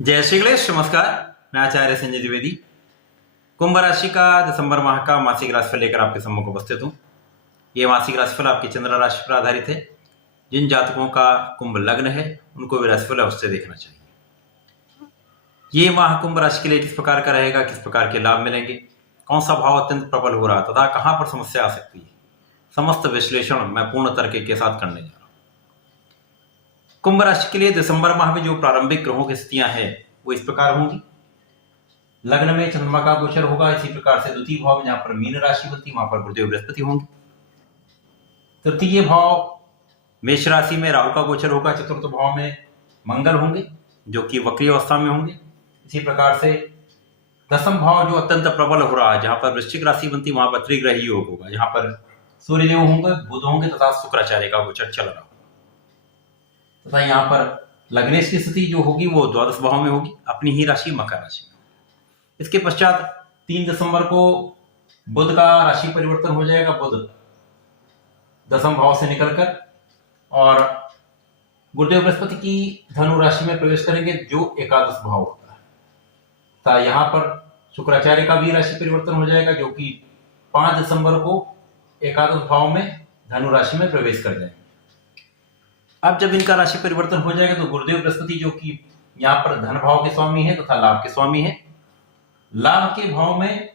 जय श्री गणेश। नमस्कार, मैं आचार्य संजय द्विवेदी कुंभ राशि का दिसंबर माह का मासिक राशिफल लेकर आपके सम्मुख उपस्थित हूँ। ये मासिक राशिफल आपकी चंद्र राशि पर आधारित है। जिन जातकों का कुंभ लग्न है उनको भी राशिफल अवश्य देखना चाहिए। ये माह कुंभ राशि के लिए किस प्रकार का रहेगा, किस प्रकार के लाभ मिलेंगे, कौन सा भाव अत्यंत प्रबल हो रहा तथा कहाँ पर समस्या आ सकती है, समस्त विश्लेषण मैं पूर्ण तर्क के साथ करने जा रहा हूँ। कुंभ राशि के लिए दिसंबर माह में जो प्रारंभिक ग्रहों की स्थितियां हैं वो इस प्रकार होंगी। लग्न में चंद्रमा का गोचर होगा। इसी प्रकार से द्वितीय भाव में जहां पर मीन राशि बनती है वहां पर गुरुदेव बृहस्पति होंगे। तृतीय भाव मेष राशि में राहु का गोचर होगा। चतुर्थ भाव में मंगल होंगे जो कि वक्री अवस्था में होंगे। इसी प्रकार से दसम भाव जो अत्यंत प्रबल हो रहा है, जहां पर वृश्चिक राशि बनती है वहां पर त्रिग्रही योग होगा, जहां पर सूर्यदेव होंगे, बुध होंगे तथा शुक्राचार्य का गोचर चल रहा होगा। तथा यहाँ पर लग्नेश की स्थिति जो होगी वो द्वादश भाव में होगी, अपनी ही राशि मकर राशि में। इसके पश्चात 3 दिसंबर को बुध का राशि परिवर्तन हो जाएगा। बुध दसम भाव से निकलकर और गुरुदेव बृहस्पति की धनु राशि में प्रवेश करेंगे जो एकादश भाव होता है। तथा यहाँ पर शुक्राचार्य का भी राशि परिवर्तन हो जाएगा जो कि 5 दिसंबर को एकादश भाव में धनु राशि में प्रवेश कर जाएंगे। अब जब इनका राशि परिवर्तन हो जाएगा तो गुरुदेव बृहस्पति जो कि यहाँ पर धन भाव के स्वामी है तथा लाभ के स्वामी है, लाभ के भाव में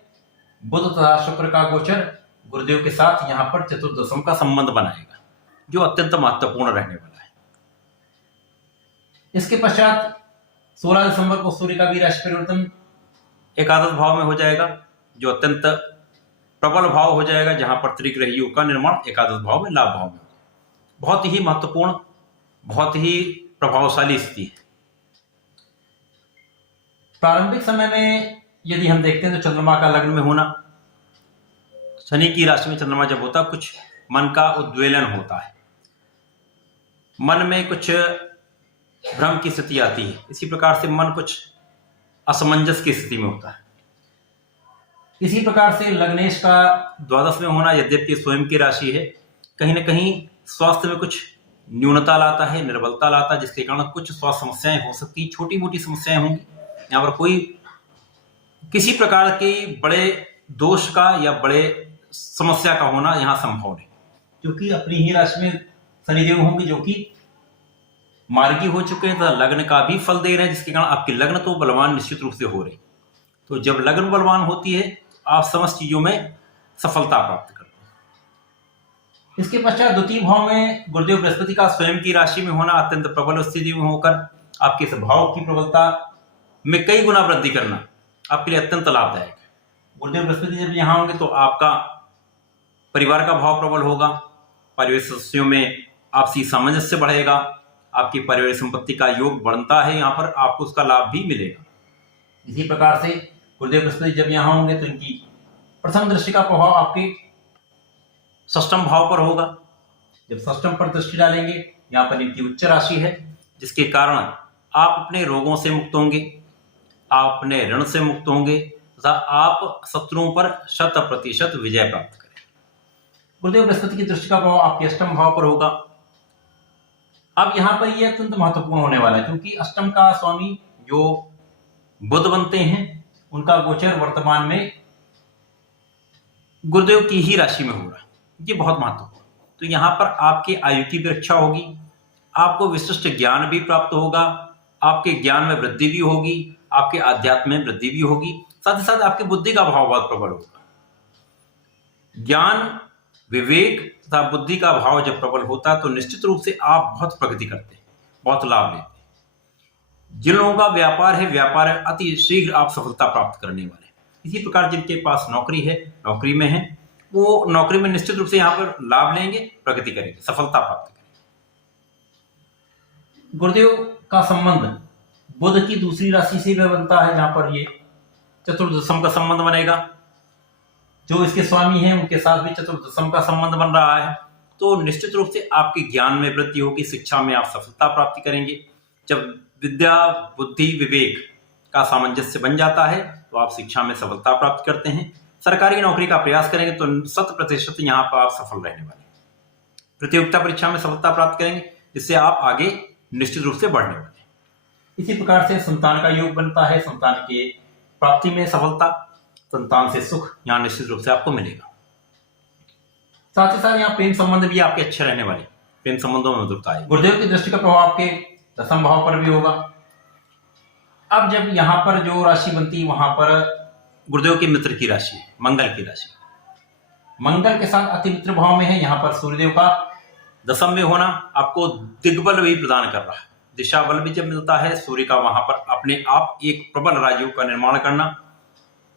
बुध तथा शुक्र का गोचर गुरुदेव के साथ यहाँ पर चतुर्दशम का संबंध बनाएगा जो अत्यंत महत्वपूर्ण रहने वाला है। इसके पश्चात 16 दिसंबर को सूर्य का भी राशि परिवर्तन एकादश भाव में हो जाएगा जो अत्यंत प्रबल भाव हो जाएगा, जहां पर त्रिग्रहियों का निर्माण एकादश भाव में लाभ भाव में। बहुत ही महत्वपूर्ण, बहुत ही प्रभावशाली स्थिति है। प्रारंभिक समय में यदि हम देखते हैं तो चंद्रमा का लग्न में होना, शनि की राशि में चंद्रमा जब होता कुछ मन का उद्वेलन होता है, मन में कुछ भ्रम की स्थिति आती है। इसी प्रकार से मन कुछ असमंजस की स्थिति में होता है। इसी प्रकार से लग्नेश का द्वादश में होना, यद्यपि स्वयं की राशि है, कहीं ना कहीं स्वास्थ्य में कुछ न्यूनता लाता है, निर्बलता लाता है, जिसके कारण कुछ स्वास्थ्य समस्याएं हो सकती, छोटी मोटी समस्याएं होंगी। यहाँ पर कोई किसी प्रकार के बड़े दोष का या बड़े समस्या का होना यहाँ संभव नहीं, क्योंकि अपनी ही राशि में शनिदेव होंगे जो कि मार्गी हो चुके हैं, तो लग्न का भी फल दे रहे हैं, जिसके कारण आपकी लग्न तो बलवान निश्चित रूप से हो रही। तो जब लग्न बलवान होती है आप समस्त चीजों में सफलता प्राप्त करते हैं। इसके पश्चात द्वितीय भाव में गुरुदेव बृहस्पति का स्वयं की राशि में होना, अत्यंत प्रबल स्थिति में होकर आपके स्वभाव की प्रबलता में कई गुना वृद्धि करना आपके लिए अत्यंत लाभदायक है। गुरुदेव बृहस्पति जब यहाँ होंगे तो आपका परिवार का भाव प्रबल होगा, परिवार सदस्यों में आपसी सामंजस्य बढ़ेगा, आपकी परिवार संपत्ति का योग बढ़ता है, यहाँ पर आपको उसका लाभ भी मिलेगा। इसी प्रकार से गुरुदेव बृहस्पति जब यहाँ होंगे तो इनकी प्रथम दृष्टि का प्रभाव आपके षष्ठम भाव पर होगा। जब षष्ठम पर दृष्टि डालेंगे, यहाँ पर इनकी उच्च राशि है, जिसके कारण आप अपने रोगों से मुक्त होंगे, आप अपने ऋण से मुक्त होंगे तथा आप शत्रुओं पर 100% विजय प्राप्त करेंगे। गुरुदेव बृहस्पति की दृष्टि का प्रभाव आपके अष्टम भाव पर होगा। अब यहाँ पर यह अत्यंत महत्वपूर्ण होने वाला है, क्योंकि अष्टम का स्वामी जो बुध बनते हैं उनका गोचर वर्तमान में गुरुदेव की ही राशि में हो रहा है। ये बहुत महत्वपूर्ण। तो यहाँ पर आपकी आयु की भी रक्षा होगी, आपको विशिष्ट ज्ञान भी प्राप्त होगा, आपके ज्ञान में वृद्धि भी होगी, आपके आध्यात्म में वृद्धि भी होगी, साथ ही साथ आपकी बुद्धि का भाव बहुत प्रबल होगा। ज्ञान, विवेक तथा बुद्धि का भाव जब प्रबल होता है तो निश्चित रूप से आप बहुत प्रगति करते हैं, बहुत लाभ लेते हैं। जिन लोगों का व्यापार है, व्यापार अति शीघ्र आप सफलता प्राप्त करने वाले हैं। इसी प्रकार जिनके पास नौकरी है, नौकरी में है, वो नौकरी में निश्चित रूप से यहाँ पर लाभ लेंगे, प्रगति करेंगे, सफलता प्राप्त करेंगे। गुरुदेव का संबंध बुध की दूसरी राशि से भी बनता है, जहां पर ये चतुर्दशम का संबंध बनेगा। जो इसके स्वामी हैं उनके साथ भी चतुर्दशम का संबंध बन रहा है। तो निश्चित रूप से आपके ज्ञान में वृद्धि होगी, शिक्षा में आप सफलता प्राप्ति करेंगे। जब विद्या, बुद्धि, विवेक का सामंजस्य बन जाता है तो आप शिक्षा में सफलता प्राप्त करते हैं। सरकारी नौकरी का प्रयास करेंगे तो 100% यहाँ पर आप सफल रहने वाले हैं। प्रतियोगिता परीक्षा में सफलता प्राप्त करेंगे, जिससे आप आगे निश्चित रूप से बढ़ने वाले हैं। इसी प्रकार से संतान का योग बनता है, संतान के प्राप्ति में सफलता, संतान से सुख यहाँ निश्चित रूप से आपको मिलेगा। साथ ही साथ यहाँ प्रेम संबंध भी आपके अच्छे रहने वाले, प्रेम संबंधों में मधुरता है। गुरुदेव की दृष्टि का प्रभाव आपके दसम भाव पर भी होगा। अब जब यहाँ पर जो राशि बनती है वहां पर गुरुदेव के मित्र की राशि है, मंगल की राशि, मंगल के साथ अति मित्र भाव में है। यहाँ पर सूर्यदेव का दसम में होना आपको दिग्बल भी प्रदान कर रहा है, दिशा बल भी जब मिलता है सूर्य का, वहां पर अपने आप एक प्रबल राजयोग का निर्माण करना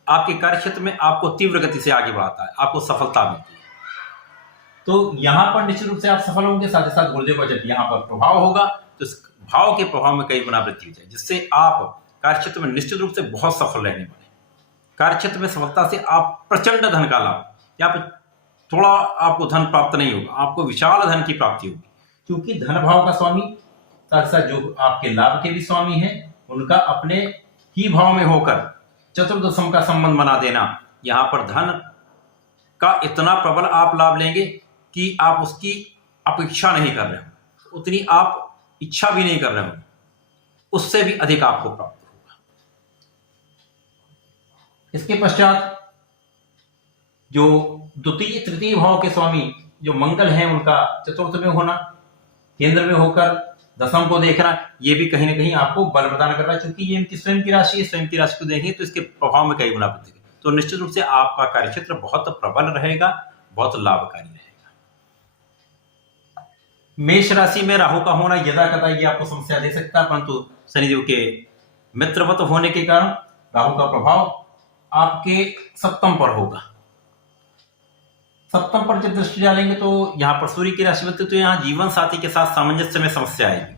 आपके कार्य क्षेत्र में आपको तीव्र गति से आगे बढ़ाता है, आपको सफलता मिलती है। तो यहाँ पर निश्चित रूप से आप सफल होंगे। साथ ही साथ गुरुदेव का जब यहाँ पर प्रभाव होगा तो इस भाव के प्रभाव में कई गुना वृद्धि हो जाए, जिससे आप कार्य क्षेत्र में निश्चित रूप से बहुत सफल रहने वाले। कार्य क्षेत्र में सफलता से आप प्रचंड धन का लाभ, या थोड़ा आपको धन प्राप्त नहीं होगा, आपको विशाल धन की प्राप्ति होगी, क्योंकि धन भाव का स्वामी साथ साथ जो आपके लाभ के भी स्वामी हैं, उनका अपने ही भाव में होकर चतुर्दशम का संबंध बना देना, यहाँ पर धन का इतना प्रबल आप लाभ लेंगे कि आप उसकी अपेक्षा नहीं कर रहे हो, उतनी आप इच्छा भी नहीं कर रहे हो, उससे भी अधिक आपको प्राप्त होगा। इसके पश्चात जो द्वितीय तृतीय भाव के स्वामी जो मंगल हैं, उनका चतुर्थ में होना, केंद्र में होकर दसम को देखना, ये भी कहीं ना कहीं आपको बल प्रदान कर रहा है, क्योंकि ये इनकी स्वयं की राशि है। स्वयं की राशि को देखें तो इसके प्रभाव में कई गुना वृद्धि, तो निश्चित रूप से आपका कार्यक्षेत्र बहुत प्रबल रहेगा, बहुत लाभकारी रहेगा। मेष राशि में राहु का होना यदा कदा ये आपको समस्या दे सकता है, परंतु शनिदेव के मित्रवत होने के कारण राहु का प्रभाव आपके सप्तम पर होगा। सप्तम पर जब दृष्टि डालेंगे तो यहाँ पर सूर्य की राशि बनती है, तो यहाँ जीवन साथी के साथ सामंजस्य में समस्या आएगी,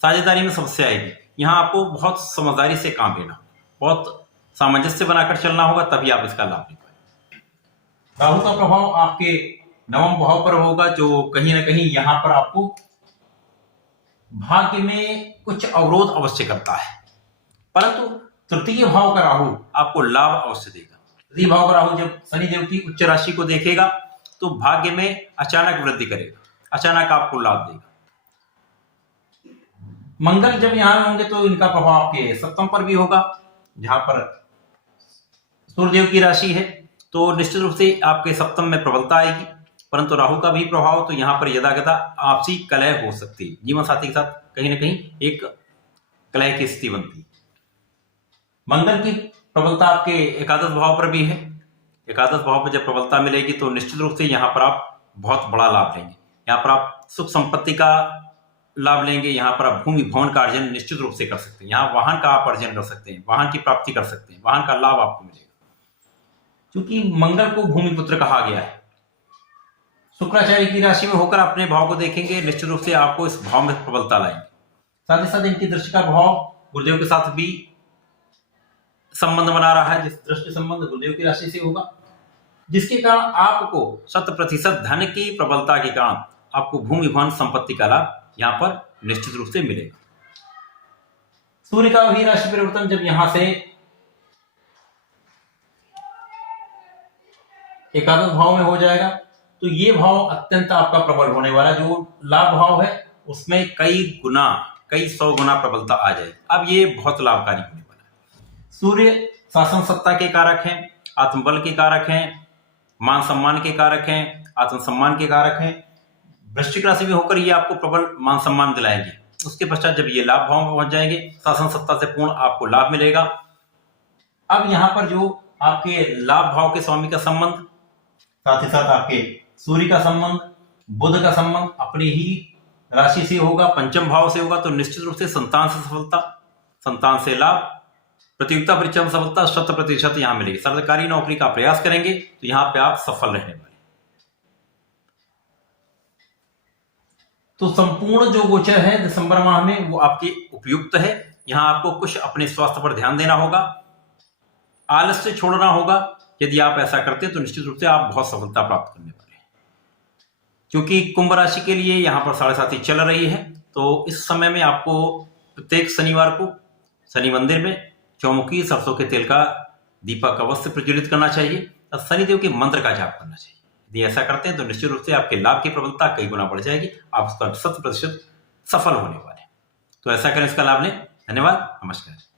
साझेदारी में समस्या आएगी। यहाँ आपको बहुत समझदारी से काम लेना, बहुत सामंजस्य बनाकर चलना होगा, तभी आप इसका लाभ ले पाएंगे। राहु का प्रभाव आपके नवम भाव पर होगा, जो कहीं ना कहीं यहाँ पर आपको भाग्य में कुछ अवरोध अवश्य करता है, परंतु तृतीय भाव का राहु आपको लाभ अवश्य देगा। तृतीय भाव का राहु जब शनिदेव की उच्च राशि को देखेगा तो भाग्य में अचानक वृद्धि करेगा, अचानक आपको लाभ देगा। मंगल जब यहां होंगे तो इनका प्रभाव आपके सप्तम पर भी होगा, जहां पर सूर्यदेव की राशि है, तो निश्चित रूप से आपके सप्तम में प्रबलता आएगी। परंतु राहु का भी प्रभाव, तो यहाँ पर यदाकदा आपसी कलह हो सकती है, जीवन साथी के साथ कहीं ना कहीं एक कलह की स्थिति बनती है। मंगल की प्रबलता आपके एकादश भाव पर भी है। एकादश भाव पर जब प्रबलता मिलेगी तो निश्चित रूप से यहाँ पर आप बहुत बड़ा लाभ लेंगे। यहाँ पर आप सुख संपत्ति का लाभ लेंगे, यहाँ पर आप भूमि भवन का अर्जन निश्चित रूप से कर सकते हैं, यहाँ वाहन का आप अर्जन कर सकते हैं, वाहन की प्राप्ति कर सकते हैं, वाहन का लाभ आपको मिलेगा, क्योंकि मंगल को भूमिपुत्र कहा गया है। शुक्राचार्य की राशि में होकर अपने भाव को देखेंगे, निश्चित रूप से आपको इस भाव में प्रबलता लाएंगे। साथ ही साथ इनकी दृष्टि का भाव गुरुदेव के साथ भी संबंध बना रहा है, जिस दृष्टि संबंध गुरुदेव की राशि से होगा, जिसके कारण आपको 100% धन की प्रबलता के कारण आपको भूमि भवन संपत्ति का लाभ यहाँ पर निश्चित रूप से मिलेगा। सूर्य का भी राशि परिवर्तन जब यहां से एकादश भाव में हो जाएगा तो ये भाव अत्यंत आपका प्रबल होने वाला, जो लाभ भाव है उसमें कई सौ गुना प्रबलता आ जाएगी। अब ये बहुत लाभकारी होने वाला है। सूर्य शासन सत्ता के कारक हैं, आत्मबल के कारक हैं, मान सम्मान के कारक हैं, आत्मसम्मान के कारक हैं। वृश्चिक राशि में होकर ये आपको प्रबल मान सम्मान दिलाएंगे। उसके पश्चात जब ये लाभ भाव में पहुंच जाएंगे, शासन सत्ता से पूर्ण आपको लाभ मिलेगा। अब यहाँ पर जो आपके लाभ भाव के स्वामी का संबंध, साथ ही साथ आपके सूर्य का संबंध, बुध का संबंध अपनी ही राशि से होगा, पंचम भाव से होगा, तो निश्चित रूप से संतान से सफलता, संतान से लाभ, प्रतियोगिता परीक्षा में सफलता 100% यहां मिलेगी। सरकारी नौकरी का प्रयास करेंगे तो यहां पे आप सफल रहने वाले। तो संपूर्ण जो गोचर है दिसंबर माह में वो आपके उपयुक्त है। यहां आपको कुछ अपने स्वास्थ्य पर ध्यान देना होगा, आलस्य छोड़ना होगा। यदि आप ऐसा करते हैं तो निश्चित रूप से आप बहुत सफलता प्राप्त करने वाले हैं। क्योंकि कुंभ राशि के लिए यहाँ पर 7.5 चल रही है, तो इस समय में आपको प्रत्येक शनिवार को शनि मंदिर में चौमुखी सरसों के तेल का दीपक अवश्य प्रज्वलित करना चाहिए और शनिदेव के मंत्र का जाप करना चाहिए। यदि ऐसा करते हैं तो निश्चित रूप से आपके लाभ की प्रबलता कई गुना बढ़ जाएगी, आप उसका 100% सफल होने वाले हैं। तो ऐसा करें, इसका लाभ लें। धन्यवाद, नमस्कार।